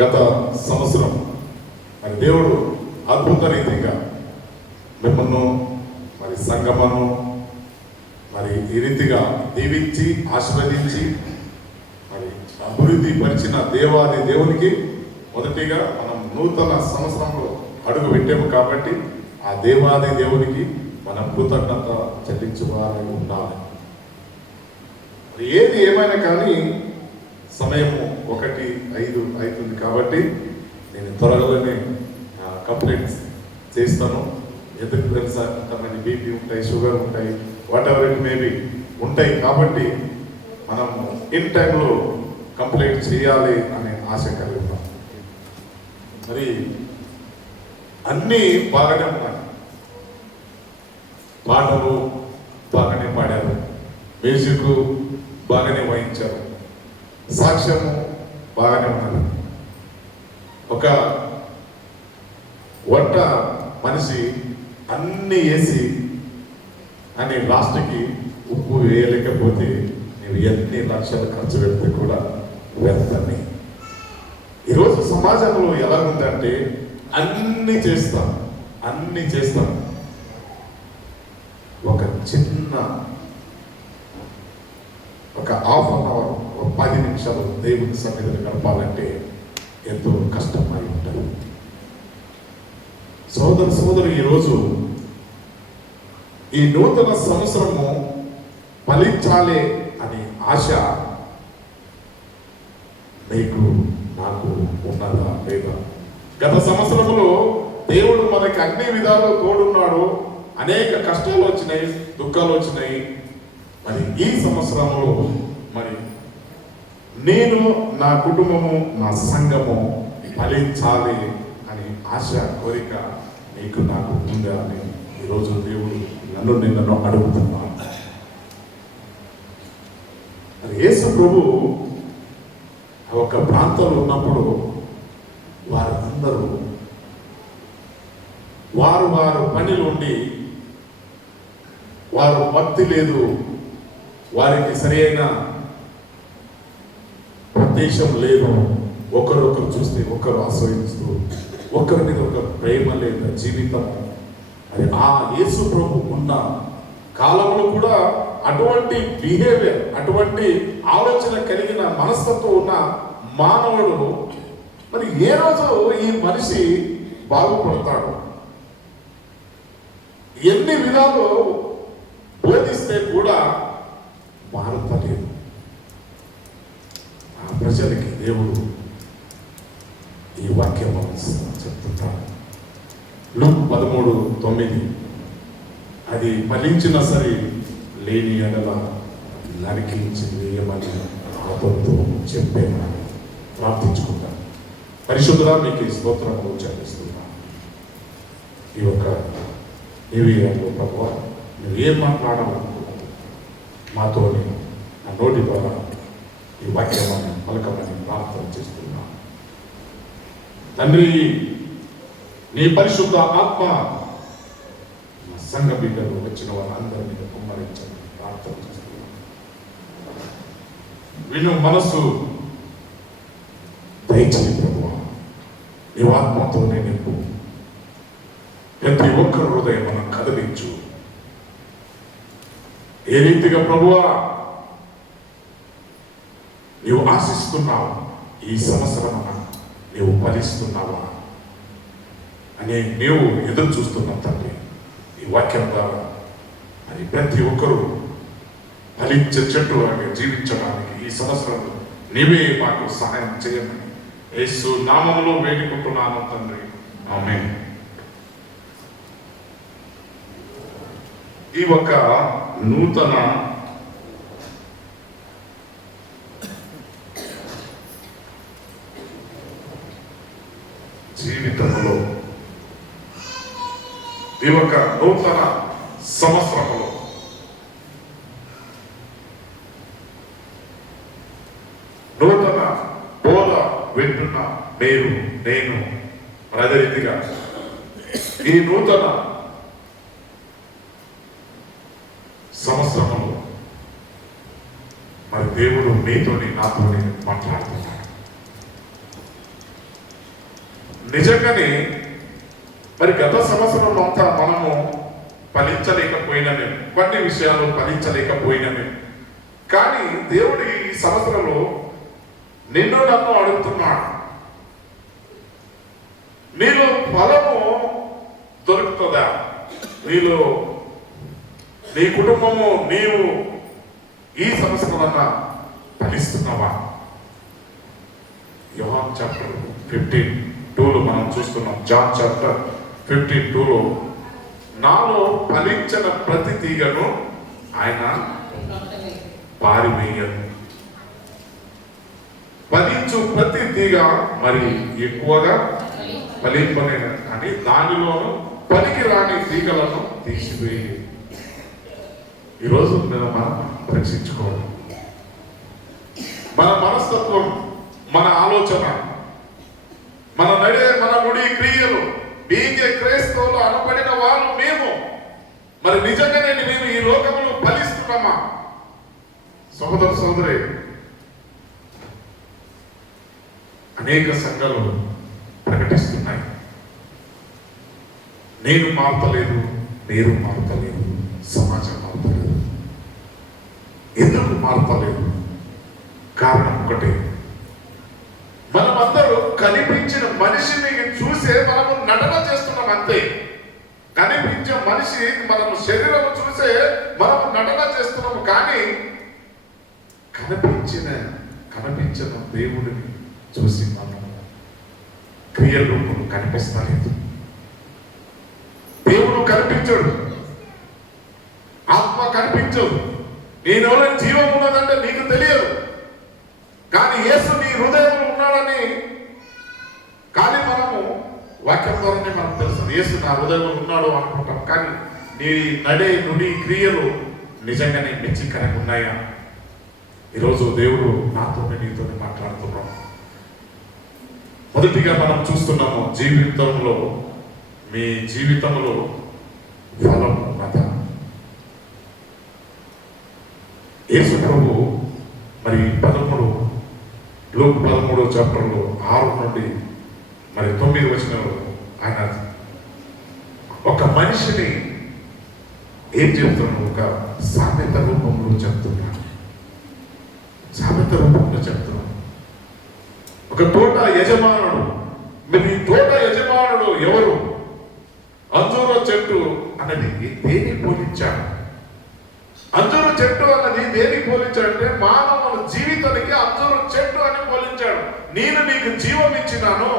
గత సంవత్సరం మరి దేవుడు అద్భుత రీతిగా మిమ్మల్ని మరి సంగమను మరి ఈ రీతిగా దీవించి ఆశీర్వదించి మరి అభివృద్ధి పరిచిన దేవాది దేవునికి మొదటిగా మనం నూతన సంవత్సరంలో అడుగు పెట్టాము కాబట్టి ఆ దేవాది దేవునికి మనం కృతజ్ఞత చెల్లించువారై ఉండాలి. ఏది ఏమైనా కానీ సమయము 1:05 అవుతుంది కాబట్టి నేను త్వరలోనే కంప్లైంట్స్ చేస్తాను. ఎందుకు తెలుసా, కొంతమంది బీపీ ఉంటాయి, షుగర్ ఉంటాయి, వాట్ ఎవర్ ఇట్ మేబీ ఉంటాయి. కాబట్టి మనం ఇన్ టైంలో కంప్లైంట్ చేయాలి అనే ఆశ కలిగి ఉన్నాం. మరి అన్నీ బాగానే ఉన్నాయి. పాటలు బాగానే పాడారు, మ్యూజిక్ బాగానే వాయించారు, సాక్ష్యము బాగానే ఉన్నది. ఒక వంట మనిషి అన్నీ వేసి అని లాస్ట్కి ఉప్పు వేయలేకపోతే నేను ఎన్ని లక్షలు ఖర్చు పెడితే కూడా వ్యర్థమే. ఈరోజు సమాజంలో ఎలా ఉందంటే అన్నీ చేస్తాం, ఒక చిన్న ఒక హాఫ్ అన్ అవర్, ఒక 10 నిమిషాలు దేవుని సన్నిధిని గడపాలంటే ఎంతో కష్టమై ఉంటుంది. సోదరు ఈరోజు ఈ నూతన సంవత్సరము ఫలించాలి అనే ఆశ మీకు నాకు ఉన్నదా లేదా? గత సంవత్సరంలో దేవుడు మనకి అన్ని విధాలు తోడున్నాడు. అనేక కష్టాలు వచ్చినాయి, దుఃఖాలు వచ్చినాయి. మరి ఈ సంవత్సరంలో మరి నేను, నా కుటుంబము, నా సంఘము ఫలించాలి అనే ఆశ, కోరిక నీకు నాకు ఉందా అని ఈరోజు దేవుడు నిన్ను అడుగుతున్నాను. మరి యేసు ప్రభు ఒక ప్రాంతంలో ఉన్నప్పుడు వారందరూ వారు పనిలో ఉండి వారు భక్తి లేదు, వారికి సరైన ప్రదేశం లేదు, ఒకరొకరు చూస్తే ఒకరు ఆశ్రయిస్తూ ఒకరి మీద ఒక ప్రేమ లేదా జీవితం. అది ఆ యేసు ప్రభు ఉన్న కాలంలో కూడా అటువంటి బిహేవియర్, అటువంటి ఆలోచన కలిగిన మనస్తత్వం ఉన్న మానవుడు మరి ఏ రోజు ఈ మనిషి బాగుపడతాడు? ఎన్ని విధాలు బోధిస్తే కూడా మారుతలేదు. ఆ ప్రజలకి దేవుడు ఈ వాక్యం చెప్తుంటాడు. లూకా 13:9 అది ఫలించిన సరే లేని ఎడల నరికించి వేయమని ఆపంతో చెప్పేమని ప్రార్థించుకుంటాను. పరిశుద్ధుడా మీకు ఈ స్తోత్రము చెల్లిస్తున్నాను. ఈ యొక్క నీవేయంలో ప్రభువా, నువ్వు ఏం మాట్లాడాలనుకున్నావు మాతో నా నోటి ద్వారా ఈ వాక్యాన్ని పలకమని ప్రార్థన చేస్తున్నాను. తండ్రి, నీ పరిశుద్ధ ఆత్మ నా సంఘ బిడ్డలు వచ్చిన వారందరినీ కుమ్మరించమని ప్రార్థన చేస్తున్నాను. విను మనసు దయచేయి ప్రభువా, నీ ఆత్మతోనే నింపు. ప్రతి ఒక్కరి హృదయం మనం కదిలించు. ఏ రీతిగా ప్రభువా నీవు ఆశిస్తున్నావు, ఈ సంవత్సరం నీవు ఫలిస్తున్నావా అని నీవు ఎదురు చూస్తున్నావు తండ్రి. ఈ వాక్యం ద్వారా అది ప్రతి ఒక్కరూ ఫలించే చెట్టు జీవించడానికి ఈ సంవత్సరంలో నీవే మాకు సహాయం చేయమని యేసు నామములో వేడుకుంటున్నాను తండ్రి, ఆమేన్. ఈ ఒక నూతన జీవితంలో, ఈ ఒక నూతన సంవత్సరంలో నూతన బోధ వింటున్న మీరు, నేను అదే రీతిగా ఈ నూతన సంవత్సరంలో మరి దేవుడు నీతోని నాతోని మాట్లాడుతున్నాడు. నిజంగానే మరి గత సంవత్సరం అంతా మనము ఫలించలేకపోయినా మేము కొన్ని విషయాలు ఫలించలేకపోయినా మేము, కానీ దేవుడు ఈ సంవత్సరంలో నిన్ను నన్ను అడుగుతున్నాడు, నీలో ఫలము దొరుకుతుందా? నీలో నీ కుటుంబము నీవు ఈ సంవత్సరం అన్నా ఫలిస్తున్నావా? యోహాన్ చాప్టర్ 15:2లో మనం చూస్తున్నాం. జాన్ చాప్టర్ 15:2లో నాలో ఫలించిన ప్రతి తీగను ఆయన పారివేయను, ఫలించు ప్రతి తీగ మరి ఎక్కువగా ఫలింపలేను కానీ దానిలోను పనికి రాని తీగలను తీసివేయి. ఈరోజు మనం పరీక్షించుకోవాలి. మన మనస్తత్వం, మన ఆలోచన, మన గుడి క్రియలు, బీజే క్రైస్తవులు అనబడిన వాళ్ళు మేము మరి నిజంగానే మేము ఈ లోకంలో ఫలిస్తున్నామా? సహోదర సహోదరి, అనేక సంఘాలు ప్రకటిస్తున్నాయి, నేను మారతలేదు, మీరు మారతలేదు, సమాజం మారతలేదు. ఎందుకు మారతలేదు? కారణం ఒకటే, మనమందరూ కనిపించిన మనిషిని చూసే మనము నటన చేస్తున్నాం అంతే. కనిపించే మనిషి మనము శరీరం చూసే మనము నటన చేస్తున్నాము, కానీ కనిపించిన దేవుడిని చూసి మనము క్రియ రూపం కనిపిస్తలేదు. దేవుడు కనిపించడు, ఆత్మ కనిపించదు. నేనెవరో జీవం ఉన్నదంటే నీకు తెలియదు, కానీ యేసు నీ హృదయంలో ఉన్నాడని కానీ మనము వాక్యం ద్వారానే మనకు తెలుస్తుంది. యేసు నా హృదయంలో ఉన్నాడు అనుకుంటాం, కానీ నీ నడే నుడి క్రియలు నిజంగానే మెచ్చికరంగా ఉన్నాయా? ఈరోజు దేవుడు నాతో నీతో మాట్లాడుతున్నాం. మొదటిగా మనం చూస్తున్నాము, జీవితంలో మీ జీవితంలో ఫలం ఉన్నదా? యేసు ప్రభు మరి 13 చాప్టర్లో 6 నుండి మరి 9 వచనంలో ఆయన ఒక మనిషిని ఏం చెప్తున్నాడు? ఒక సామెత రూపంలో చెప్తున్నాడు. ఒక తోట యజమానుడు. మరి ఈ తోట యజమానుడు ఎవరు? అంజూరు చెట్టు అన్నది దేని పోలించాడు? అంజూరు చెట్టు అన్నది దేనికి పోలించాడంటే మానవ జీవితానికి అంజూరు చెట్టు అని పోలించాడు. నేను నీకు జీవం ఇచ్చినాను.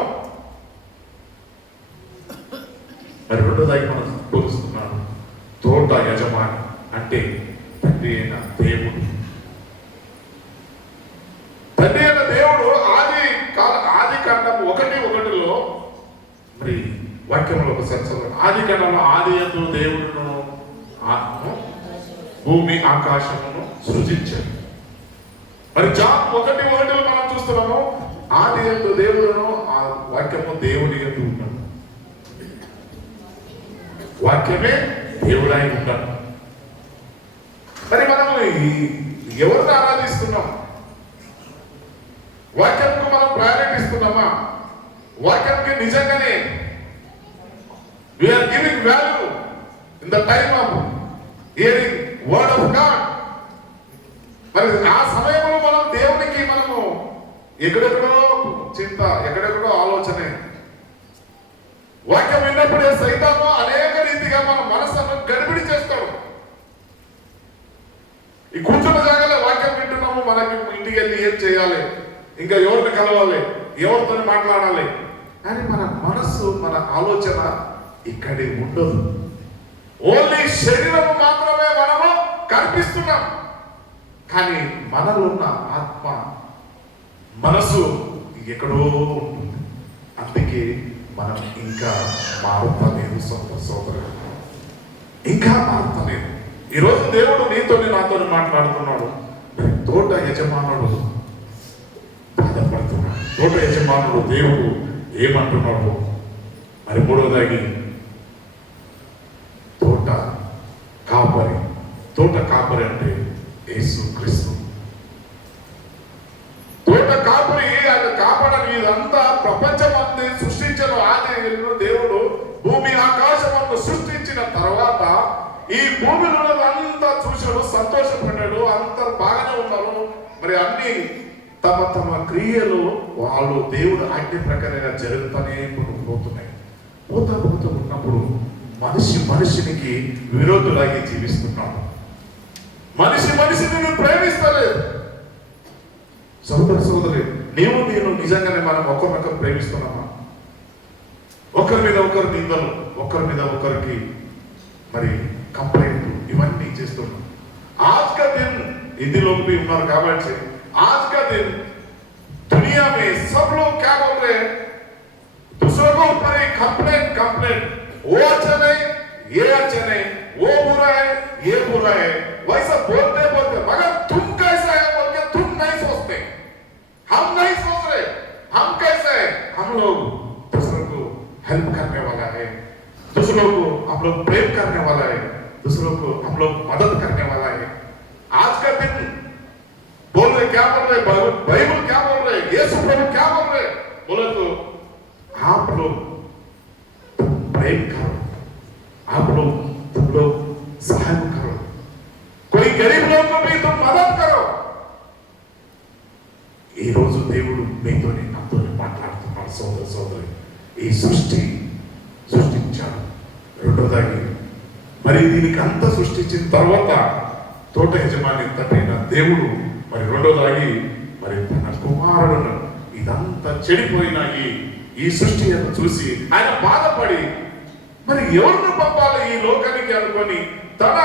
మరి రెండోదాగి మనం పోలుస్తున్నాడు, తోట యజమాని అంటే తండ్రి అయిన దేవుడు. తండ్రి అయిన దేవుడు ఆది కాండం 1:1లో మరి వాక్యంలో ఒకసారి ఆది కాండంలో ఆది యందు దేవుడును భూమి ఆకాశమును సృజించాడు. మరి జాన్ 1:1లో మనం చూస్తున్నాము, ఆది యందు దేవుడును, ఆ వాక్యము దేవుని యందు ఉన్నాడు. వాక్యమే దేవుడై ఉంటాడు. మరి మనం ఎవరిని ఆరాధిస్తున్నాం? వాక్యంకు మనం ప్రయారిటీ ఇస్తున్నామా? వాక్యంకి నిజంగానే we are giving value in the time of hearing word of God. మరి ఆ సమయంలో మనం దేవునికి మనము ఎక్కడెక్కడో చింత, ఎక్కడెక్కడో ఆలోచనే. వాక్యం విన్నప్పుడే సైతాను అనేక రీతిగా మన మనసును గడిబిడి చేస్తాడు. ఈ కూర్చున్న జాగాలో వాక్యం వింటున్నాము, మనకి ఇంటికి వెళ్ళి ఏం చేయాలి, ఇంకా ఎవరిని కలవాలి, ఎవరితో మాట్లాడాలి అని మన మనస్సు, మన ఆలోచన ఇక్కడే ఉండదు. ఓన్లీ శరీరము మాత్రమే మనము కనిపిస్తున్నాం, కానీ మనలో ఉన్న ఆత్మ, మనసు ఎక్కడో ఉంటుంది. అందుకే మనం ఇంకా మారుతలేదు సోదరుడు, ఇంకా మారుతలేదు. ఈరోజు దేవుడు నీతో నాతో మాట్లాడుతున్నాడు. తోట యజమానుడు బాధపడుతున్నాడు. తోట యజమానుడు దేవుడు ఏమంటున్నాడు? మరి మూడోదాగి తోట కాపరి అంటే యేసు క్రీస్తు. తోట కాపరి ఆయన కాపాడని ఇదంతా ప్రపంచమంతా సృష్టించను మనుషులు సంతోషపడ్డాడు, అందరు బాగానే ఉన్నారు. మరి అన్ని తమ తమ క్రియలు వాళ్ళు దేవుడు ఆజ్ఞ ప్రకారంగా జరుగుతూనే పోతున్నాయి. పోతూ ఉన్నప్పుడు మనిషికి విరోధులాగే జీవిస్తున్నాడు. మనిషిని ప్రేమిస్తలేదు. సోదరి నేను నిజంగానే మనం ఒకరినొకరు ప్రేమిస్తున్నామా? ఒకరి మీద ఒకరు నిందలు, ఒకరి మీద ఒకరికి మరి కంప్లైంట్, ఇవన్నీ చేస్తున్నాం. आज का दिन हिंदी लोग भी उम्र काबट से आज का दिन दुनिया में सब लोग क्या बोल रहे हैं? दूसरों के ऊपर एक कंप्लेंट, वो अच्छा नहीं, ये अच्छा नहीं, वो बुरा है, ये बुरा है, वैसा बोलते मगर तुम कैसा है बोल के तुम नहीं सोचते। हम नहीं सोच रहे हम कैसे है। हम लोग दूसरों को हेल्प करने वाला है, दूसरों को हम लोग प्रेम करने वाला है, दूसरों को हम लोग मदद करने वाला है। आज का दिन बोल रहे क्या बोल रहे, बाइबल क्या बोल रहे, यीशु प्रभु क्या बोल रहे, बोले तो आप लोग प्रेम करो, आप लोग तुम लोग सहायता करो, कोई गरीब लोग को भी तुम मदद करो। ఈ రోజు దేవుడు మీతోనే నాతోనే మాట్లాడుతున్నాడు. సోదరి ఈ సృష్టించాడు. రెండోదాగి మరి దీనికి అంత సృష్టించిన తర్వాత తోట యజమాని తండ్రిన దేవుడు మరి రెండోదాగి మరి తన కుమారుడును ఇదంతా చెడిపోయిన ఈ సృష్టి చూసి ఆయన బాధపడి మరి ఎవరిని పంపాలి ఈ లోకానికి అనుకొని తన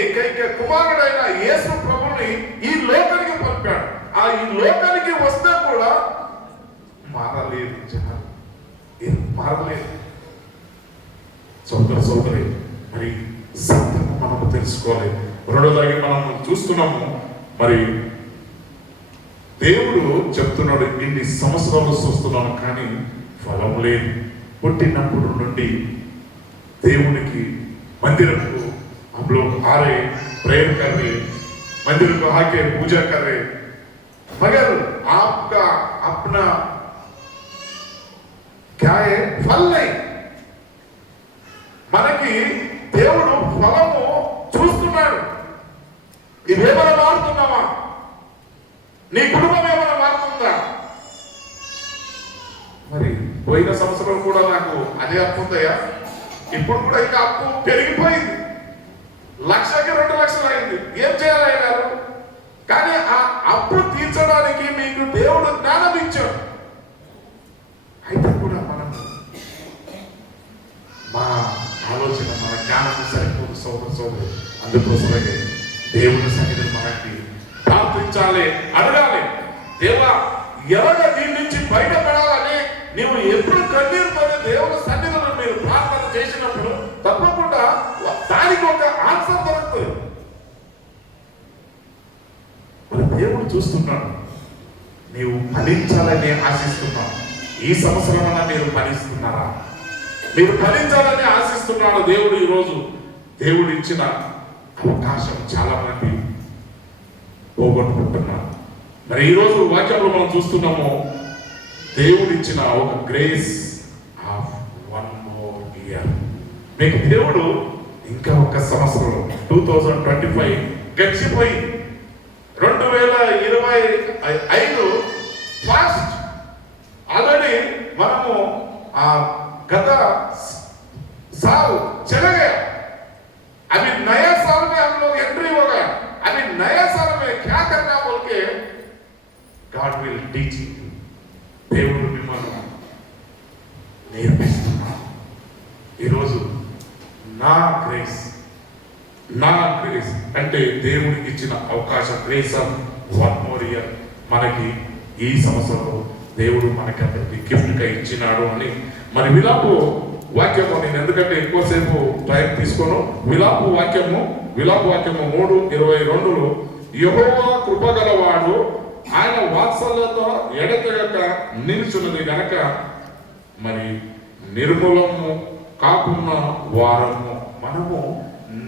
ఏకైక కుమారుడైన యేసు ప్రభుని ఈ లోకానికి పంపాడు. ఆ ఈ లోకానికి వస్తే కూడా మారలేదు జనాలు, మారలేదు. సోదరి మరి సత్యము మనము తెలుసుకోవాలి. రెండోదాగి మనం చూస్తున్నాము మరి దేవుడు చెప్తున్నాడు, ఇన్ని సంవత్సరాలు చూస్తున్నాను కానీ ఫలం లేదు. పుట్టినప్పుడు నుండి దేవునికి मंदिरको हम लोग आ रहे, प्रेयर कर रहे, मंदिर को आके पूजा कर रहे, मगर आपका अपना क्या है? फल नहीं. మనకి దేవుడు ఫలము చూస్తున్నాడు. ఇవేమైనా మారుతున్నావా? నీ కుటుంబం ఏమైనా మారుతుందా? మరి పోయిన సంవత్సరం కూడా నాకు అదే అప్పు ఉందయ్యా, ఇప్పుడు కూడా ఇంకా అప్పు పెరిగిపోయింది. 1,00,000కి 2,00,000 అయింది. ఏం చేయాలి గారు? కానీ ఆ అప్పు తీర్చడానికి మీకు దేవుడు జ్ఞానం ఇచ్చాడు. అయితే కూడా మనం మా ఆలోచన మన జ్ఞానం సరిపోదు సోదరు. అందుకోసమే దేవుని సన్నిధిని మనకి ప్రార్థించాలి, అడగాలి. దేవా ఎవరు దీని నుంచి బయటపడాలని నీవు ఎప్పుడు కన్నీరు పడి దేవుని సన్నిధిలో మీరు ప్రార్థన చేసినప్పుడు తప్పకుండా దానికి ఒక ఆన్సర్ దొరుకుతుంది. మరి దేవుడు చూస్తున్నాడు, నీవు ఫలించాలని ఆశిస్తున్నావు. ఈ సంవత్సరం మీరు ఫలిస్తున్నారా? మీరు ఫలించాలని ఆశిస్తున్నాడు దేవుడు. ఈరోజు దేవుడు ఇచ్చిన అవకాశం చాలా మంది పోగొట్టుకుంటున్నారు. మరి ఈరోజు వాక్యంలో మనం చూస్తున్నాము, దేవుడు ఇచ్చిన ఒక గ్రేస్ ఆఫ్ 1 more year. మీకు దేవుడు ఇంకా ఒక సంవత్సరం 2025 గడిచిపోయి 2025 ఫాస్ట్ ఆల్రెడీ మనము गत साल चले गए, अभी नया साल में हम लोग एंट्री हो गए. अभी नया साल में क्या करना बोल के God will teach you. దేవుడు మిమ్మల్ని నేర్పిస్తున్నాడు. ఈరోజు నా గ్రేస్ అంటే దేవుడికి ఇచ్చిన అవకాశం, గ్రేస్ ఆఫ్ 1 more year మనకి ఈ సంవత్సరంలో దేవుడు మనకి అందరికి గిఫ్ట్గా ఇచ్చినాడు అని మరి విలాపు వాక్యము, నేను ఎందుకంటే ఎక్కువసేపు టైం తీసుకోను. విలాపు వాక్యము 3:22 యెహోవా కృపగలవాడు, ఆయన వాత్సల్యతో ఎడతెగక నిలుచున్నది గనక మరి నిర్మూలము కాకున్న వారము. మనము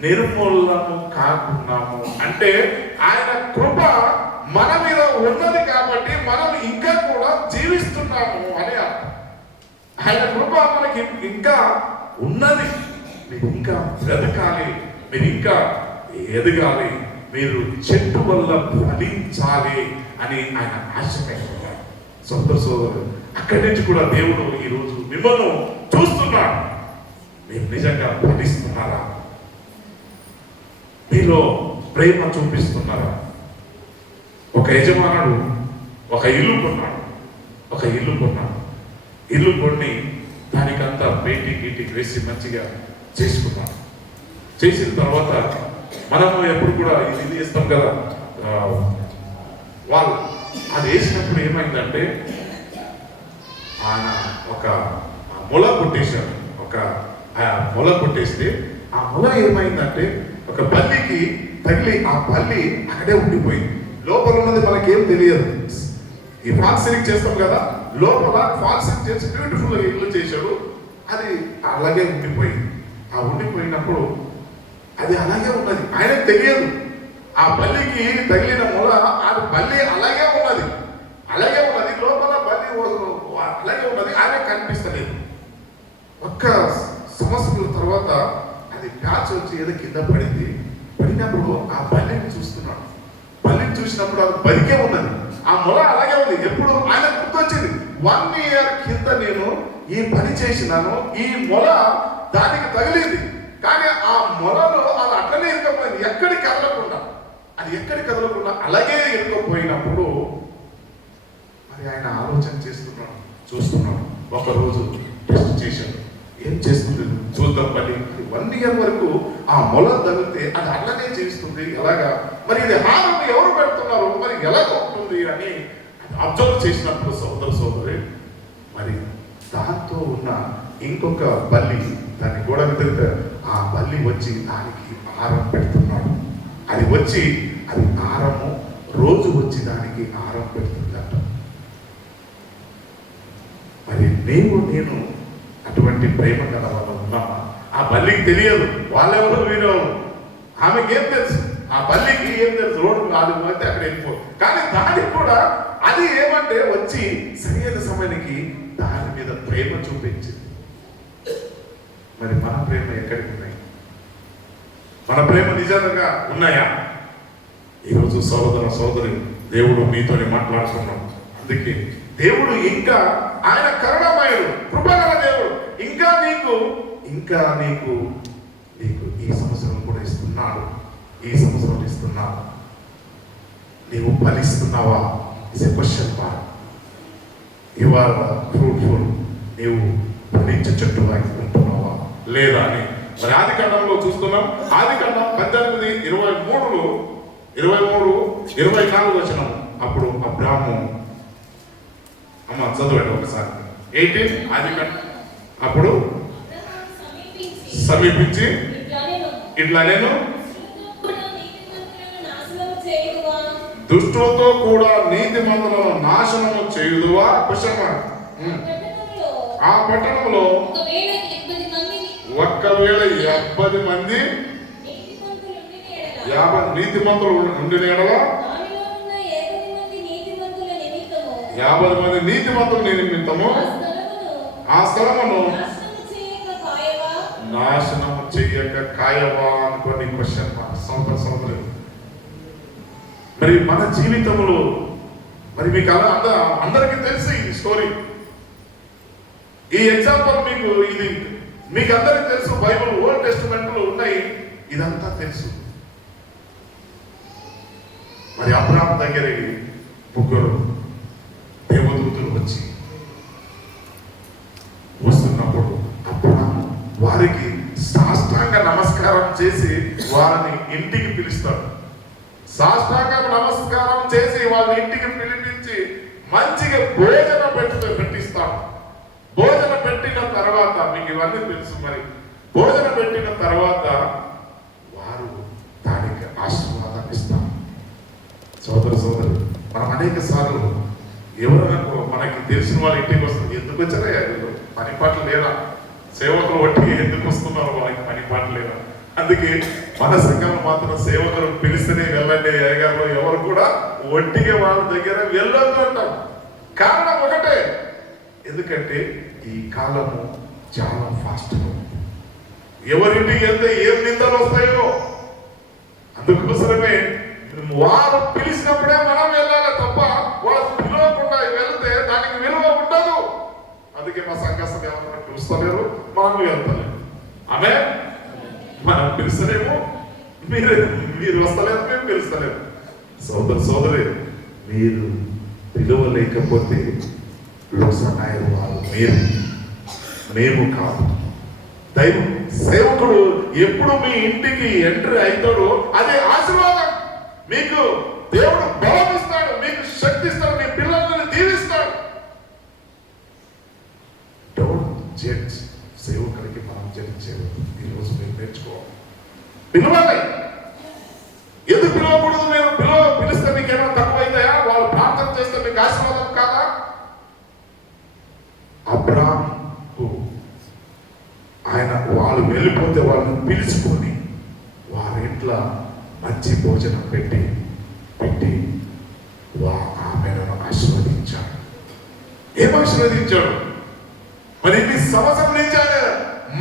నిర్మూలము కాకున్నాము అంటే ఆయన కృప మన మీద ఉన్నది కాబట్టి మనం ఇంకా కూడా జీవిస్తున్నాము అని అర్థం. ఆయన కృప మనకి ఇంకా ఉన్నది. మీరు ఇంకా బ్రతకాలి, మీరు ఇంకా ఎదగాలి. మీరు చెట్టు వల్ల ఫలించాలి అని ఆయన ఆశపడుతున్నారు. సోదరులు, అక్కడి నుంచి కూడా దేవుడు ఈరోజు మిమ్మల్ని చూస్తున్నాడు. మీరు నిజంగా ఫలిస్తున్నారా? మీలో ప్రేమ చూపిస్తున్నారా? ఒక యజమానుడు ఒక ఇల్లు కొన్నాడు. ఇల్లు కొన్ని దానికంతా పెయింటి గీటి వేసి మంచిగా చేసుకున్నాడు. చేసిన తర్వాత మనము ఎప్పుడు కూడా ఇది ఇస్తాం కదా, వాళ్ళు అది వేసినప్పుడు ఏమైందంటే ఆయన ఒక మొల కొట్టేశాడు. మొల కొట్టేస్తే ఆ మొల ఏమైందంటే ఒక బల్లికి తగిలి ఆ బల్లి అక్కడే ఉండిపోయింది. లోపల ఉన్నది మనకేం తెలియదు. ఈ ఫాల్సింగ్ చేస్తాం కదా, లోపల ఫాల్సింగ్ చేసి బ్యూటిఫుల్ గా ఇల్లు చేశాడు. అది అలాగే ఉండిపోయింది. ఆ ఉండిపోయినప్పుడు అది అలాగే ఉన్నది, ఆయనకు తెలియదు. ఆ బల్లికి తగిలిన మొల అది బల్లి అలాగే ఉన్నది లోపల బల్లి అలాగే ఉన్నది, ఆయన కనిపిస్తలేదు. ఒక్క సంవత్సరం తర్వాత అది ప్యాచ్ వచ్చి ఏదో కింద పడినప్పుడు ఆ బల్లిని చూస్తున్నాడు. బల్లిని చూసినప్పుడు అది బతికే ఉన్నది, ఆ మొల అలాగే ఉంది. ఎప్పుడు ఆయన గుర్తొచ్చింది, 1 year కింద నేను ఈ పని చేసినాను, ఈ మొల దానికి తగిలింది, కానీ ఆ మొలలో అది అట్లనే ఇరుకపోయింది, ఎక్కడికి కదలకుండా అలాగే ఇరుకపోయినప్పుడు మరి ఆయన ఆలోచన చూస్తున్నాడు. ఒకరోజు టెస్ట్ చేశాడు, ఏం చేస్తుంది చూద్దాం పని. 1 year వరకు ఆ మొల తగిలితే అది అట్లనే చేస్తుంది, ఎలాగా మరి ఇది హారం ఎవరు పెడుతున్నారు, మరి ఎలా ఉంటుంది అని అబ్జర్వ్ చేసినప్పుడు సోదరి మరి దాంతో ఉన్న ఇంకొక బల్లి దాన్ని గోడ తిరిగితే ఆ బల్లి వచ్చి దానికి ఆహారం పెడుతున్నాడు. అది ఆహారము రోజు వచ్చి దానికి ఆహారం పెడుతుందట. మరి నేను అటువంటి ప్రేమ గల వాళ్ళు ఉన్నామా? ఆ బల్లికి తెలియదు వాళ్ళెవరు వీరెవరు, ఆమెకి ఏం తెలుసు, ఆ బల్లికి ఏం తెలుసు, రోడ్డు అది పోతే అక్కడ వెళ్ళిపోదు. కానీ దానికి కూడా అది ఏమంటే వచ్చి సరైన సమయానికి దాని మీద ప్రేమ చూపించింది. మరి మన ప్రేమ ఎక్కడికి ఉన్నాయి? మన ప్రేమ నిజంగా ఉన్నాయా? ఈరోజు సోదరి దేవుడు మీతోనే మాట్లాడుతున్నాం. అందుకే దేవుడు ఇంకా ఆయన కరుణామయుడు, కృపగల దేవుడు, ఇంకా నీకు ఈ సంవత్సరం కూడా ఇస్తున్నాడు. నీవు ఫలిస్తున్నావా? Is a question mark. You are fruitful. నీవు ఫలించే చెట్టుగా ఉంటున్నావా లేదా అని మరి ఆదికాండంలో చూస్తున్నాం. ఆదికాండం 18:23-24 వచనం. అప్పుడు అబ్రాహాము చదవండి ఒకసారి. 18 ఆదికాండం. అప్పుడు సమీపించి ఇట్లా నేను దుష్టులతో కూడా నీతిమంతులను నాశనము చేయుదువా? ఆ పట్టణంలో ఒకవేళ 70 మంది నీతిమంతులు ఉండి నేడలా 50 మంది నీతిమంతులు నిమిత్తము ఆ స్థలమును నాశనము చెయ్యక కాయవా అనుకోని క్వశ్చన్ సంవత్సరం. మరి మన జీవితంలో మరి మీకు అలా అందరికీ తెలుసు ఈ స్టోరీ, ఈ ఎగ్జాంపుల్ మీకు అందరికీ తెలుసు. బైబుల్ ఓల్డ్ టెస్టిమెంట్ లో ఉన్నాయి, ఇదంతా తెలుసు. మరి అబ్రాహాము దగ్గరికి 3 దేవదూతలు వస్తున్నప్పుడు అబ్రాహాము వారికి సాష్టాంగ నమస్కారం చేసి వారిని ఇంటికి పిలుస్తాడు. సాష్టాంగ నమస్కారం చేసి వాళ్ళని ఇంటికి పిలిపించి మంచిగా భోజనం పెట్టిస్తాడు. భోజనం పెట్టిన తర్వాత మీకు ఇవన్నీ తెలుసు. మరి భోజనం పెట్టిన తర్వాత వారు దానికి ఆశీర్వాదాన్ని ఇస్తారు. సోదరు మనం అనేక సార్లు ఎవరైనా మనకి తెలిసిన వాళ్ళ ఇంటికి వస్తుంది, ఎందుకు వచ్చారా పని పాటలు లేదా, సేవకులు బట్టి ఎందుకు వస్తున్నారు, వాళ్ళకి పని పాటలు లేదా. అందుకే మన సంఘంలో మాత్రం సేవకులు పిలిస్తేనే వెళ్ళండి, అయ్యగారు ఎవరు కూడా ఒట్టిగా వాళ్ళ దగ్గర వెళ్ళొద్దు అంటాం. కారణం ఒకటే, ఎందుకంటే ఈ కాలము చాలా ఫాస్ట్గా ఉంది. ఎవరింటికి వెళ్తే ఏం నిందలు వస్తాయో అందుకోసమే వారు పిలిచినప్పుడే మనం వెళ్ళాలి తప్ప వాళ్ళు పిలవకుండా వెళ్తే దానికి విలువ ఉండదు. అందుకే మా సంఘస్థం ఏమన్నా పిలుస్తలేరు, మనం వెళ్తలేము. ఆమె మనం పిలుస్తలేము, మీరు వస్తలేదు, మేము పిలుస్తలేము. సోదరి మీరు పిలువలేకపోతే లోసనాయరు వారు మేము కాదు. దైవం సేవకుడు ఎప్పుడు మీ ఇంటికి ఎంట్రీ అవుతాడో అదే ఆశీర్వాదం. మీకు దేవుడు బలం ఇస్తాడు, మీకు శక్తి ఇస్తాడు, మీ పిల్లలను దీవిస్తాడు. Don't judge. సేవకుడికి మనం జడ్జ్ చేయవద్దు. ఈరోజు మీరు నేర్చుకోవాలి, పిలవాలి. ఎందుకు పిలవకూడదు? మేము పిలిస్తే మీకు ఏమైనా తక్కువైతాయా? వాళ్ళు ప్రార్థన చేస్తే మీకు ఆశీర్వాదం కాదా? అబ్రాహాముకు వాళ్ళు వెళ్ళిపోతే వాళ్ళని పిలుచుకొని వారి ఇంట్లో మంచి భోజనం పెట్టి ఆమెను ఆశీర్వదించాడు. ఏం ఆశీర్వదించాడు? మరి ఇన్ని సంవత్సరం నుంచి ఆయన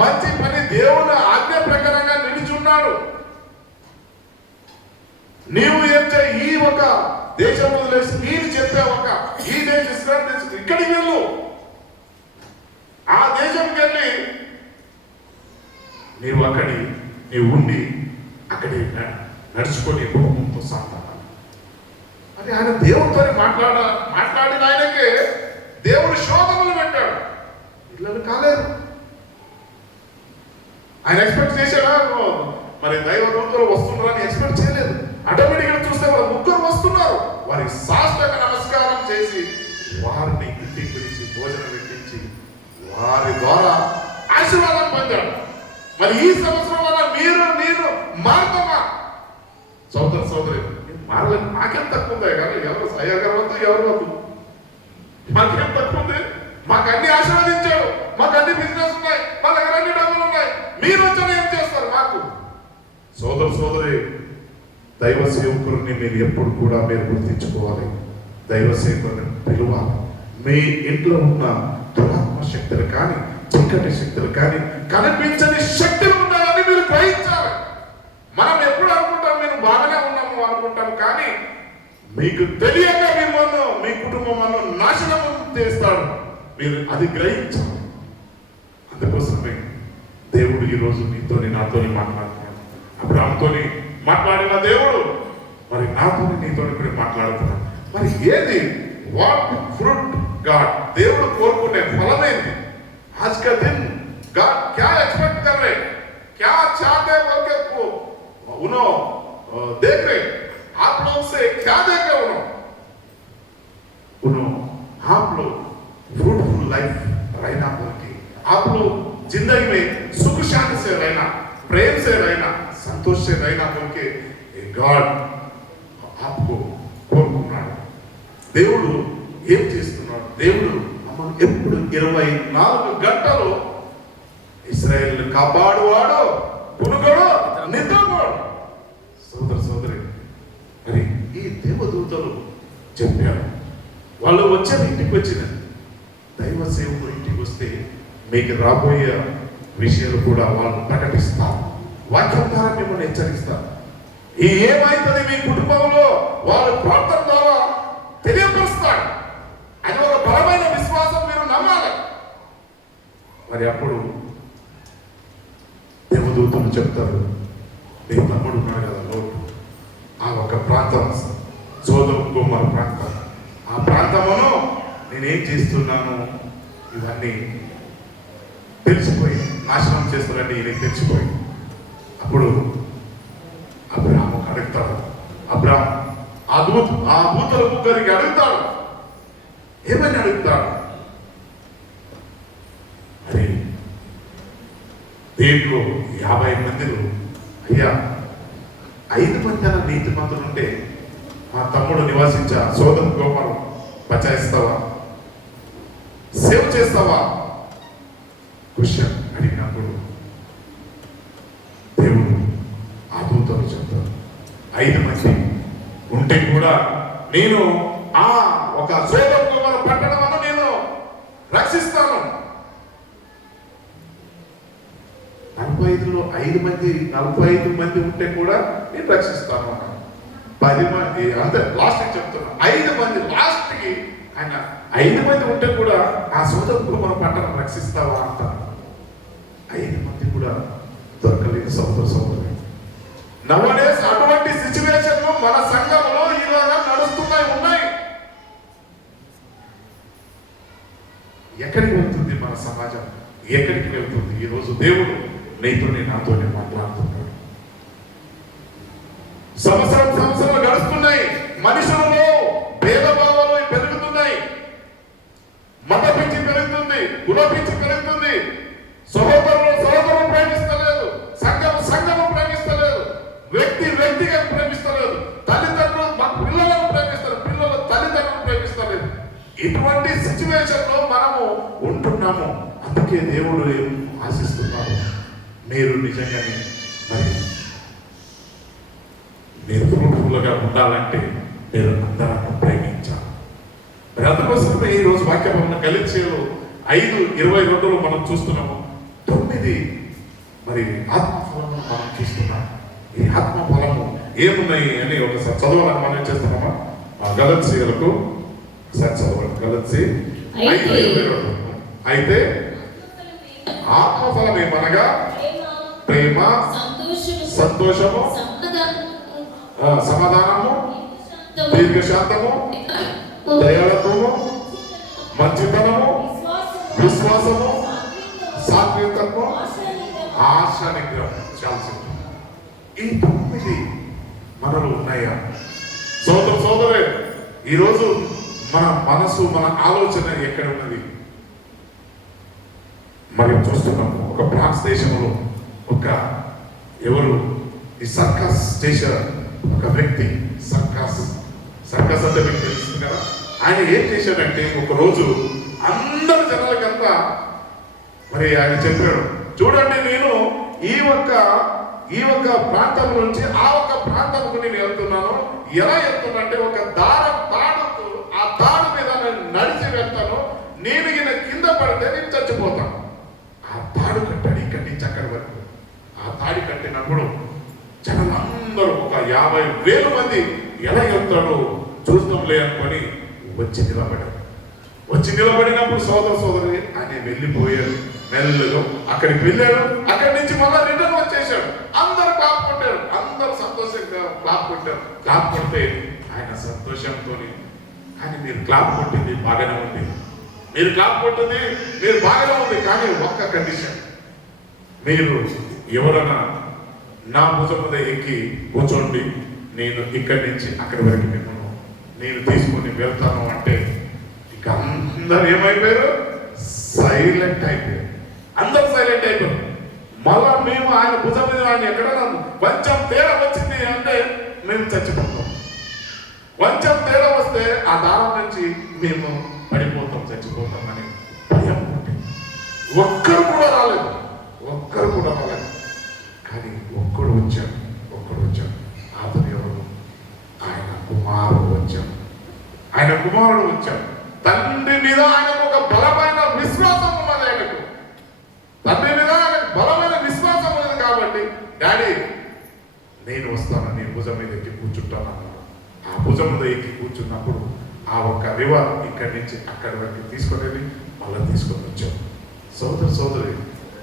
మంచి పని దేవుని ఆజ్ఞ ప్రకారంగా నిలుచున్నాడు. నీవు ఏం చేయి, ఈ ఒక దేశం వదిలేసి నేను చెప్పే ఈ దేశం ఇక్కడికి వెళ్ళు, ఆ దేశంకి వెళ్ళి నీవు ఉండి అక్కడి నడుచుకొని కుటుంబంతో సాగుతాను. అది ఆయన దేవుడితో మాట్లాడిన ఆయనకే దేవుడు శోధనలు పెట్టాడు. పిల్లలు కాలేదు. ఆయన ఎక్స్పెక్ట్ చేశాడా? మరి దైవ దూతలు వస్తున్నారని ఎక్స్పెక్ట్ చేయలేదు. ఆటోమేటిక్గా చూస్తే వాళ్ళు ముగ్గురు వస్తున్నారు. వారి సాష్టాంగ నమస్కారం చేసి వారిని ఇంటికి పిలిచి భోజనం పెట్టించి వారి ద్వారా ఆశీర్వాదం పొందాడు. మరి ఈ సంవత్సరం వల్ల నేను మారుతామా? సోదరి మారలేదు. మాకేం తక్కువ ఉంది కానీ ఎవరు అయ్యగారు వద్దు, ఎవరు వద్దు, మాకేం తక్కువ ఉంది? మాకు అన్ని ఆశీర్వదించాడు, మాకు అన్ని బిజినెస్ ఉన్నాయి, మా దగ్గర అన్ని డబ్బులు ఉన్నాయి. మీరు వచ్చిన ఏం చేస్తారు మాకు? సోదరి దైవ సేవకుడిని మీరు ఎప్పుడు కూడా మీరు గుర్తించుకోవాలి. దైవ సేవకుడిని పిలవాలి. మీ ఇంట్లో ఉన్న దురాత్మ శక్తులు కానీ చీకటి శక్తులు కానీ కనిపించని శక్తులు ఉన్నాయని మీరు గ్రహించాలి. మనం ఎప్పుడు అనుకుంటాం మేము బాగానే ఉన్నాము అనుకుంటాం, కానీ మీకు తెలియక మిమ్మల్ని మీ కుటుంబం నాశనం చేస్తాడు. మీరు అది గ్రహించాలి. అందుకోసమే దేవుడు ఈరోజు నాతో మాట్లాడుతున్నాడు. అబ్రాహాముతో మాట్లాడిన దేవుడు మరి నాతో నీతో కూడా మాట్లాడుతున్నాడు. మరి ఏది వాట్ ఫ్రూట్ గాడ్ దేవుడు కోరుకునే ఫలమేంటి? आज का दिन गॉड क्या एक्सपेक्ट कर रहे, क्या चाहते बोल के देख रहे, आप लोग से क्या देख रहे आप लोग फ्रूटफुल लाइफ रहना बोल के, आप लोग जिंदगी में सुख शांति से रहना, प्रेम से रहना, संतोष से रहना बोल के गॉड आपको కోరుకున్నాడు. దేవుడు ఏం చేస్తున్నాడు? దేవుడు ఎప్పుడు 24 గంటలు ఇశ్రాయేల్ కాపాడువాడు, పునుగడు, నిద్రపోడు. సోదరి మరి ఈ దేవదూతలు చెప్పారు. వాళ్ళు ఇంటికి వచ్చిన దైవ సేవకుడు ఇంటికి వస్తే మీకు రాబోయే విషయాలు కూడా వాళ్ళు ప్రకటిస్తారు. వాక్యం ద్వారా మిమ్మల్ని హెచ్చరిస్తారు. ఏమైతుంది మీ కుటుంబంలో వాళ్ళు ప్రార్థన ద్వారా తెలియపరుస్తాడు. అది ఒక బలమైన విశ్వాసం, మీరు నమ్మాలి. మరి అప్పుడు దేవదూతలు చెప్తారు, నీ తమ్ముడు ఉన్నాడు కదా లోటు, ఆ ఒక ప్రాంతం సోదొమ గొమొర్రా ప్రాంతం, ఆ ప్రాంతమును నేనేం చేస్తున్నాను ఇవన్నీ తెలిసిపోయి నాశనం చేస్తానండి ఈయనకి తెలిసిపోయి. అప్పుడు అబ్రాహాము అడుగుతాడు. అబ్రాహాం ఆ దూతల ముగ్గురికి అడుగుతాడు. ఏమని అడుగుతాడు? మరి దీంట్లో 50 మందిలో అయ్యా 5 మంది అన్న నీతి మంతులు ఉంటే మా తమ్ముడు నివాసించా సోదం గోపాలం బచాయిస్తావా, సేవ్ చేస్తావా? క్వశ్చన్ అడిగినప్పుడు దేవుడు ఆ దూతలు చెప్తారు, 5 మంది ఉంటే కూడా నేను ఆ ఒక సోదం గోపాల పట్టణం నేను రక్షిస్తాను. 45లో 5 మంది 45 మంది ఉంటే కూడా నేను రక్షిస్తాను అన్నాను. 10 మంది అంతే లాస్ట్ చెప్తున్నా 5 మంది లాస్ట్కి ఆయన 5 మంది ఉంటే కూడా ఆ సోదరుడు మన పట్టణం రక్షిస్తావా అంటారు. 5 మంది కూడా దొరకలేదు సోదరు. నవడేస్ అటువంటి సిచ్యువేషన్లు మన సంఘంలో ఈరోజు ఉన్నాయి. ఎక్కడికి వెళ్తుంది మన సమాజం? ఎక్కడికి వెళ్తుంది? ఈరోజు దేవుడు నీతోనే నాతోనే మాట్లాడుతున్నాడు. సంవత్సరం గడుస్తున్నాయి. మనుషులలో భేదభావాలు పెరుగుతున్నాయి. మత పిచ్చి పెరుగుతుంది, కుల పిచ్చి పెరుగుతుంది. సహోదరులు ప్రేమిస్తలేదు, సంఘము ప్రేమిస్తలేదు, వ్యక్తిగా ప్రేమిస్తలేదు, తల్లిదండ్రులు పిల్లలను ప్రేమిస్తారు, పిల్లలు తల్లిదండ్రులు ప్రేమిస్తలేదు. ఇటువంటి సిచ్యువేషన్ లో మనము ఉంటున్నాము. అందుకే దేవుడు ఆశిస్తున్నాడు, మీరు నిజంగానే మీరు ఫ్రూట్ఫుల్గా ఉండాలంటే మీరు అందరూ ప్రేమించాలి. మరి అందుకోసమే ఈ రోజు వాక్యం గలతీయులు 5:22 మనం చూస్తున్నాము. 9 మరి ఆత్మఫలము మనం చూస్తున్నాం. ఈ ఆత్మఫలము ఏమున్నాయి అని ఒకసారి చదవాలని మనం చేస్తున్నామా? గలతీయులకు ఒకసారి చదవండి. గలతీ 5:22. అయితే ఆత్మఫలం ఏమనగా ప్రేమ, సంతోషము, సమాధానము, దీర్ఘశాంతము, దయాళత్వము, మంచితనము, విశ్వాసము, సాత్వికత్వము, ఆశా నిగ్రహం. ఈ 9 మనలో ఉన్నాయా? సోదరే, ఈరోజు మన మనసు, మన ఆలోచన ఎక్కడ ఉన్నది? మనం చూస్తున్నాము ఒక ఫ్రాన్స్ దేశంలో ఎవరు ఈ సర్కస్ చేశారు. ఒక వ్యక్తి సర్కస్ అంటే మీకు తెలుస్తుంది కదా. ఆయన ఏం చేశాడంటే ఒకరోజు అందరు జనాలకంతా మరి ఆయన చెప్పాడు, చూడండి నేను ఈ ఒక్క ప్రాంతం నుంచి ఆ ఒక్క ప్రాంతంకు నేను వెళ్తున్నాను. ఎలా వెళ్తున్నంటే ఒక తాడుతూ ఆ తాడు మీద నేను నడిచి వెళ్తాను. నేను ఈయన కింద పడితే నేను చచ్చిపోతాను. ఆ తాడు కట్టాడు ఇక్కడి నుంచి అక్కడి వరకు. ఆ తాడి కట్టినప్పుడు జనాలందరూ ఒక 50,000 మంది ఎలా వెళ్తాడో చూస్తాంలే అనుకొని వచ్చి నిలబడినప్పుడు సోదరి ఆయన వెళ్ళిపోయాడు. మెల్లగా అక్కడికి వెళ్ళాడు. అక్కడి నుంచి మళ్ళీ రిటర్న్ వచ్చేసాడు. అందరూ క్లాప్ కొట్టారు. అందరూ సంతోషంగా క్లాప్ కొట్టే ఆయన సంతోషంతో కానీ మీరు క్లాప్ కొట్టింది బాగానే ఉంది, మీరు బాగానే ఉంది, కానీ ఒక్క కండిషన్, మీరు ఎవరైనా నా భుజం మీద ఎక్కి కూర్చోండి, నేను ఇక్కడి నుంచి అక్కడి వరకు నేను తీసుకొని వెళ్తాను అంటే ఇక అందరు ఏమైపోయారు? సైలెంట్ అయిపోయారు. అందరు సైలెంట్ అయిపోయారు. మళ్ళా మేము ఆయన భుజం మీద ఆయన ఎక్కడైనా కొంచెం తేడా వచ్చింది అంటే మేము చచ్చిపోతాం. కొంచెం తేడా వస్తే ఆ దారం నుంచి మేము పడిపోతాం, చచ్చిపోతాం అని భయం ఉంటుంది. ఒక్కరు కూడా రాలేదు. కానీ ఒక్కడు వచ్చాడు. అతను ఎవరు? ఆయన కుమారుడు వచ్చాడు. తండ్రి మీద ఆయనకు ఒక బలమైన విశ్వాసం ఉన్నది. తండ్రి మీద ఆయనకు బలమైన విశ్వాసం ఉన్నది కాబట్టి డాడీ నేను వస్తాను, నేను భుజం మీద ఎక్కి కూర్చుంటాను అన్నాడు. ఆ భుజం మీద ఎక్కి కూర్చున్నప్పుడు ఆ ఒక్క రివర్ ఇక్కడి నుంచి అక్కడి వరకు తీసుకునేది మళ్ళీ తీసుకొని వచ్చాడు. సోదరి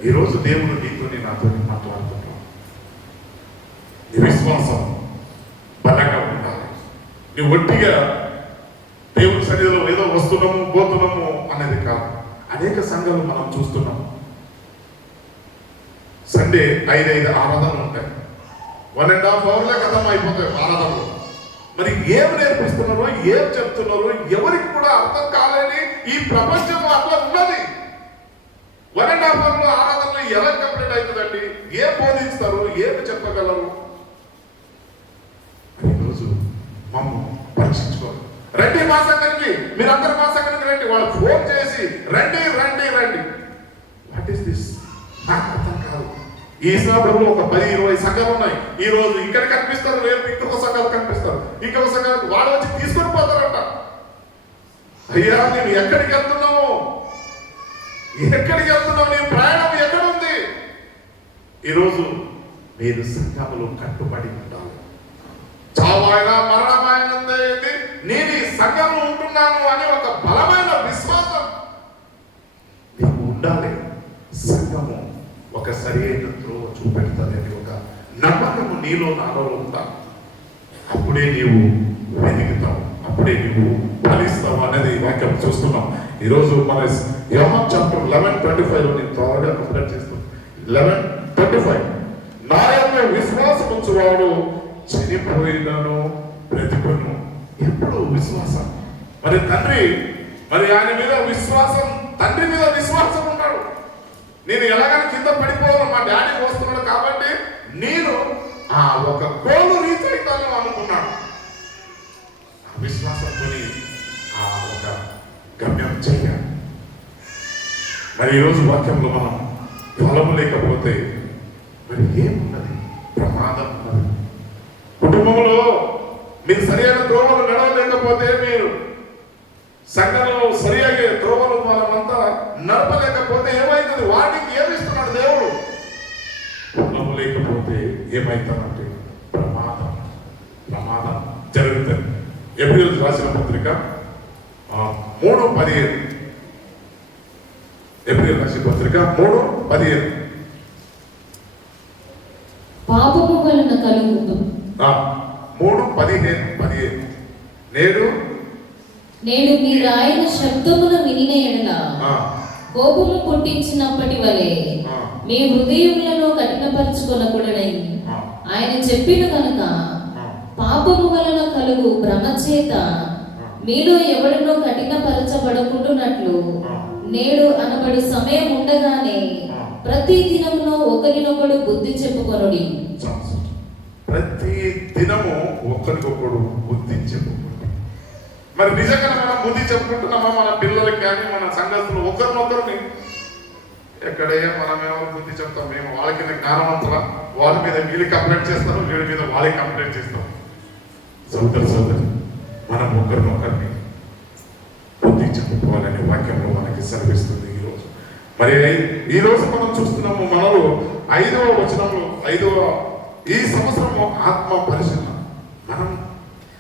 ఈరోజు దేవుడు నీతోని నాతోని మాట్లాడుతున్నాడు. నీ విశ్వాసం బలంగా ఉండాలి. నీ ఒట్టిగా దేవుడి సన్నిధిలో ఏదో వస్తున్నాము పోతున్నాము అనేది కాదు. అనేక సంఘాలు మనం చూస్తున్నాము. సండే 5 ఆరాధనలు ఉంటాయి. 1.5 అవర్లే కథం అయిపోతాయి ఆరాధనలు. మరి ఏం నేర్పిస్తున్నారో, ఏం చెప్తున్నారో ఎవరికి కూడా అర్థం కాలేని ఈ ప్రపంచం అట్లా ఉన్నది. 1.5 అవర్ల ఆరాధనలు ఎలా కంప్లీట్ అవుతుందండి? ఏం బోధిస్తారు, ఏమి చెప్పగలరు? ఈరోజు మమ్మల్ని పరీక్షించుకోవాలి. రండి మా సంఘానికి, మీరందరూ మా సంఘానికి రండి. వాళ్ళు ఫోన్ చేసి రండి. What is this? నాకు అర్థం కాదు. ఈ సందర్భంలో ఒక 10-20 సంఘాలు ఉన్నాయి. ఈ రోజు ఇక్కడ కనిపిస్తారు, రేపు ఇంకొక సంఘాలు కనిపిస్తారు, ఇంకొక సంఘాలకు వాళ్ళు వచ్చి తీసుకొని పోతారంట. అయ్యా నేను ఎక్కడికి వెళ్తున్నావు? నీ ప్రయాణం ఎక్కడ ఉంది? ఈరోజు మీరు సంఘములు కట్టుబడి ఉండాలి. చాలా చావైనా మరణమైనందే నేను ఈ సంఘంలో ఉంటున్నాను అనే ఒక బలమైన విశ్వాసం నీకు ఉండాలి. సంఘము ఒక సరైన త్రోవ చూపెడుతుంది అని ఒక నమ్మకము నీలో నాలో ఉందా, అప్పుడే నీవు వెతుకుతావు, అప్పుడే నీవు ఫలిస్తావు అనేది వాక్యం చూస్తున్నాం. ఈరోజు మన యోహాను చాప్టర్ 11:25 నేను త్వరగా కంప్లీట్ చేస్తాను. 11:25 నా యందు విశ్వాసం ఉంచువాడు చనిపోయినను బ్రతుకును. ఎప్పుడు విశ్వాసం? మరి తండ్రి, మరి ఆయన మీద విశ్వాసం, తండ్రి మీద విశ్వాసం ఉన్నాడు. నేను ఎలాగైనా కింద పడిపోవాలి, మా డాడీ వస్తున్నాడు కాబట్టి నేను ఆ ఒక గోలు రీచ్ అవుతాను అనుకున్నాను. ఆ విశ్వాసంతో ఆ ఒక గమ్యం చేయాలి. మరి ఈరోజు వాక్యంలో మనం ఫలము లేకపోతే మరి ఏమున్నది? ప్రమాదం ఉన్నది. కుటుంబంలో మీరు సరైన త్రోవలు నడవలేకపోతే, మీరు సంఘంలో సరియాగే త్రోవలు మనమంతా నడపలేకపోతే ఏమైతుంది? వాటికి ఏమిస్తున్నాడు దేవుడు? ఫలము లేకపోతే ఏమైతుందంటే ప్రమాదం జరుగుతుంది. ఎబ్రియలు రాసిన పత్రిక 3:15. ఎబ్రియలు రాసిన పత్రిక 3:15. పాపము వలన కలుగు 3:15 నేడు మీరు ఆయన శబ్దమును వినిన ఎడల కోపము పుట్టించినప్పటి వలె మీ హృదయములను కఠినపరచుకొనకూడనై ఆయన చెప్పిన కనుక పాపము వలన కలుగు భ్రమ చేత మీలో ఎవడనో కఠినపరచబడకుంటున్నట్లు నేడు అనబడు సమయం ఉండగానే ప్రతి దినమును ఒకరినొకడు బుద్ధి చెప్పుకొనుడి. ప్రతి దినము ఒకరికొకడు బుద్ధి చెప్పుకోండి. మరి నిజంగా మనం బుద్ధి చెప్పుకుంటున్నామా? మన పిల్లలకి కానీ మన సంఘస్థులు ఒకరినొకరిని ఎక్కడే మనం ఎవరు బుద్ధి చెప్తాం? మేము వాళ్ళకి జ్ఞానవంతుల, వాళ్ళ మీద వీళ్ళు కంప్లైంట్ చేస్తారు, వీళ్ళ మీద వాళ్ళకి కంప్లైంట్ చేస్తాం. సోదరి మనం ఒకరినొకరిని బుద్ధి చెప్పుకోవాలనే వాక్యంలో మనకి సెలవిస్తుంది ఈరోజు. మరి ఈరోజు మనం చూస్తున్నాము, మనలో 5వ వచనంలో 5వ ఈ సంవత్సరము ఆత్మ పరిశీలన మనం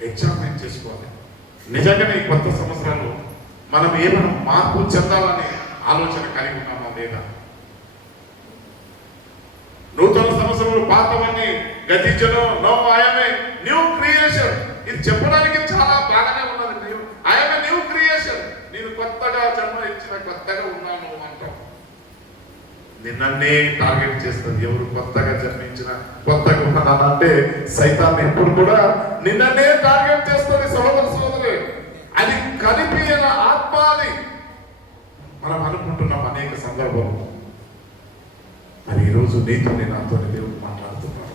ఎగ్జామిన్ చేసుకోవాలి. నిజంగానే ఈ కొత్త సంవత్సరాలు మనం ఏమైనా మార్పు చెందాలనే ఆలోచన కలిగి ఉన్నామా లేదా? నూతన సంవత్సరంలో పాతవన్నీ గతించను, no I'm a new creation. ఇది చెప్పడానికి చాలా బాగానే ఉన్నది. ఐఎమ్ ఏ న్యూ క్రియేషన్, నేను కొత్తగా జన్మ ఇచ్చిన, కొత్తగా ఉన్నాను అంటాం. నిన్ననే టార్గెట్ చేస్తుంది. ఎవరు కొత్తగా జన్మించిన, కొత్తగా ఉన్నానంటే సైతాన్ ఎప్పుడు కూడా నిన్ననే టార్గెట్ చేస్తుంది. సోదరి అది కనిపించిన ఆత్మ అని మనం అనుకుంటున్నాం అనేక సందర్భాలు. మరి ఈరోజు నీతో నాతో దేవుడు మాట్లాడుతున్నాడు.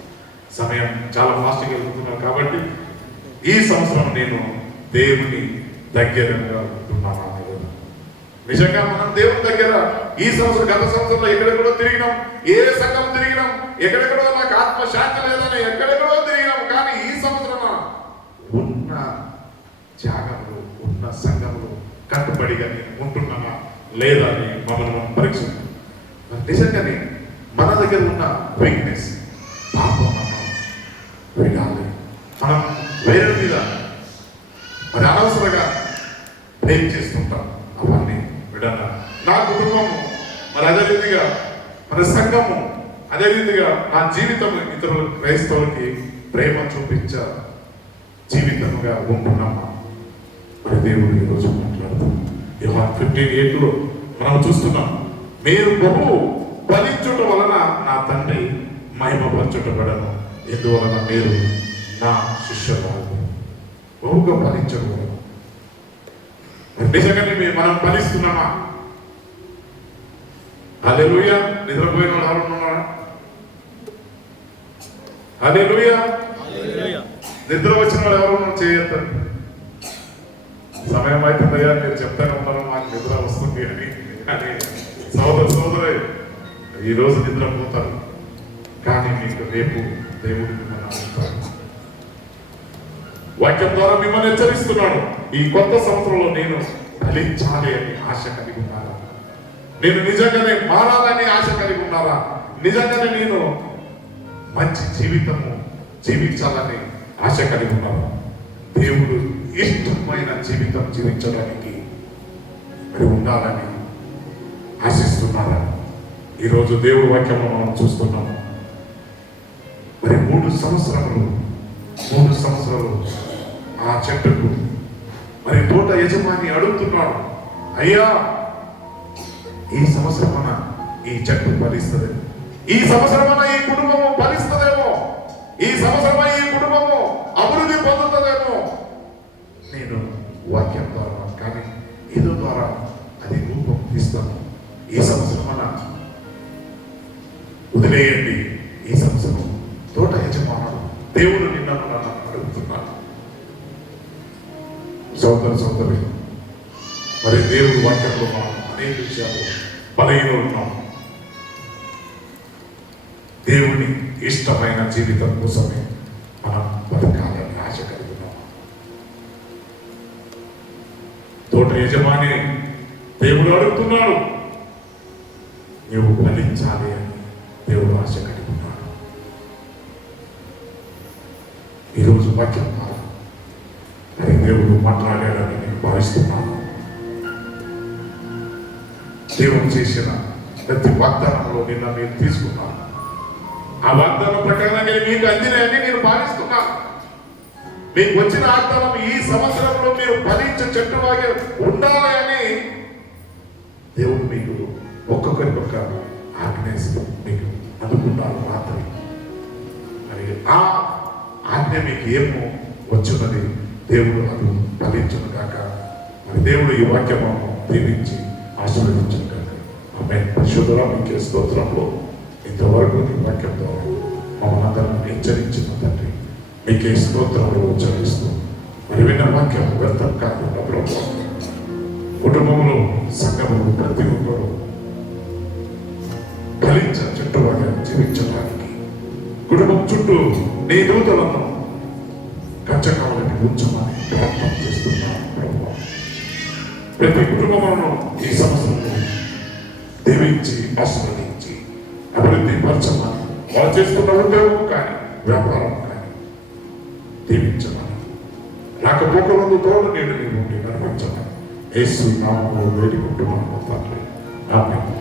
సమయం చాలా ఫాస్ట్గా వెళ్తున్నాను కాబట్టి ఈ సంవత్సరం నేను దేవుని దగ్గరగా ఉంటున్నాను. నిజంగా మనం దేవుని దగ్గర ఈ సంవత్సరం, గత సంవత్సరంలో ఎక్కడెక్కడో తిరిగినాం, ఏ సంఘం తిరిగినాం, ఎక్కడెక్కడో నాకు ఆత్మశాంతి లేదని ఎక్కడెక్కడో తిరిగినాం. కానీ ఈ సంవత్సరం ఉన్న జాగంలో, ఉన్న సంఘంలో కట్టుబడిగా ఉంటున్నామా లేదా అని మమ్మల్ని మనం పరీక్షిస్తాం. నిజంగానే మన దగ్గర ఉన్న వీక్నెస్, పాపం మనం విడాలి. మనం వేరే మీద మరి అనవసరంగా బ్రేక్ చేస్తుంటాం. అవన్నీ విడాల. నా కుటుంబము, మరి అదే రీతిగా మన సంఘము, అదే రీతిగా నా జీవితం ఇతరుల క్రైస్తవులకి ప్రేమ చూపించ జీవితంగా ఉంటున్నామా? మరి దేవుడు ఈరోజు మాట్లాడుతున్నాం. యోహాను 15:8 మనం చూస్తున్నాం, మీరు బహు ఫలించుట వలన నా తండ్రి మహిమపరచుటబడను, ఎందువలన మీరు నా శిష్యులు. బహుగా ఫలించడం వలన నిజంగానే మనం ఫలిస్తున్నామా? హల్లెలూయా. నిద్రపోయిన వాళ్ళు ఎవరు ఉన్నారా? హల్లెలూయా. నిద్ర వచ్చిన వాళ్ళు ఎవరు చేయొద్దు. సమయం అవుతుందయ్యా, మీరు చెప్తానే ఉన్నారు మాకు నిద్ర వస్తుంది అని సోదరే ఈరోజు నిద్రపోతారు. కానీ మీకు రేపు దేవుడు మిమ్మల్ని అంటారు. వాక్యం ద్వారా మిమ్మల్ని హెచ్చరిస్తున్నాడు. ఈ కొత్త సంవత్సరంలో నేను ఫలించాలి అని ఆశ కలిగి ఉన్నారా? నేను నిజంగానే మారాలని ఆశ కలిగి ఉన్నారా? నిజంగానే నేను మంచి జీవితము జీవించాలని ఆశ కలిగి ఉన్నారు. దేవుడు ఇష్టమైన జీవితం జీవించడానికి మరి ఉండాలని ఆశిస్తున్నారా? ఈరోజు దేవుడి వాక్యంలో మనం చూస్తున్నాం. మరి 3 సంవత్సరాలు ఆ చెట్టుకు మరి తోట యజమాని అడుగుతున్నాడు, అయ్యా ఈ సంవత్సరమన ఈ చెట్టు ఫలిస్తుంది, ఈ సంవత్సరమన ఈ కుటుంబము ఫలిస్తుందేమో, ఈ సంవత్సరమన ఈ కుటుంబము అభివృద్ధి పొందుతుందేమో. నేను వాక్యం ద్వారా కానీ ఏదో ద్వారా అది రూపం తీస్తాను. ఈ సంవత్సరమన వదిలేయండి. ఈ సంవత్సరం తోట యజమానుడు దేవుడు నిన్నను నన్ను అడుగుతున్నాడు. సోదరి మరి దేవుడు వాక్యంలో మనం అనేక విషయాలు బలహీన ఉన్నాం. దేవుని ఇష్టమైన జీవితం కోసమే మనం బతకాలని ఆశ కలుగుతున్నాం. తోట యజమాని దేవుడు అడుగుతున్నాడు, నువ్వు ఫలించాలి అని దేవుడు ఆశ కలిగి ఉన్నాడు. ఈరోజు వాక్యం ద్వారా మరి దేవుడు మాట్లాడాడని నేను భావిస్తున్నాను. దేవుడు చేసిన ప్రతి వాగ్దానంలో నిన్న మీరు తీసుకున్నాను. ఆ వాగ్దానం ప్రకారంగా మీకు అందినాయని నేను భావిస్తున్నాను. మీకు వచ్చిన వాగ్దానం ఈ సంవత్సరంలో మీరు ఫలించే చెట్టులాగే ఉండాలి అని దేవుడు మీకు ఒక్కొక్క ఆజ్ఞేసి మీకు అనుకున్నారు రాత్రి. మరి ఆ ఆజ్ఞ మీకు ఏమో వచ్చున్నది దేవుడు అది ఫలించును కాక. మరి దేవుడు ఈ వాక్యము దీవించి ఆశీర్వదించును కాక. ఆమె పరిశుద్ధుల మీకే స్తోత్రంలో ఇంతవరకు ఈ వాక్యం ద్వారా మమ్మల్ని అందరం హెచ్చరించిన తండ్రి మీకే స్తోత్రంలో ఉచ్చరిస్తూ మరి విన్న వాక్యం వ్యర్థం కాకుండా ప్రభు కుటుంబంలో సంఘములు ప్రతి ఒక్కరు ఫలించ చెట్టులాగా జీవించడానికి కుటుంబం చుట్టూ నీ దూతలను కంచకాలని ఉంచమని ప్రార్థన చేస్తున్నాను ప్రభు. ప్రతి కుటుంబములను ఈ సంవత్సరంలో దీవించి ఆశీర్వదించి అభివృద్ధి పరచమని, వాళ్ళు చేస్తున్న ఉద్యోగం కానీ వ్యాపారం కానీ దీవించమని, రాకపోకలందు తోడు నేను నీ నుండి నడిపించమని యేసు నామములో వేడుకుంటున్నాను తండ్రి. ఆమేన్.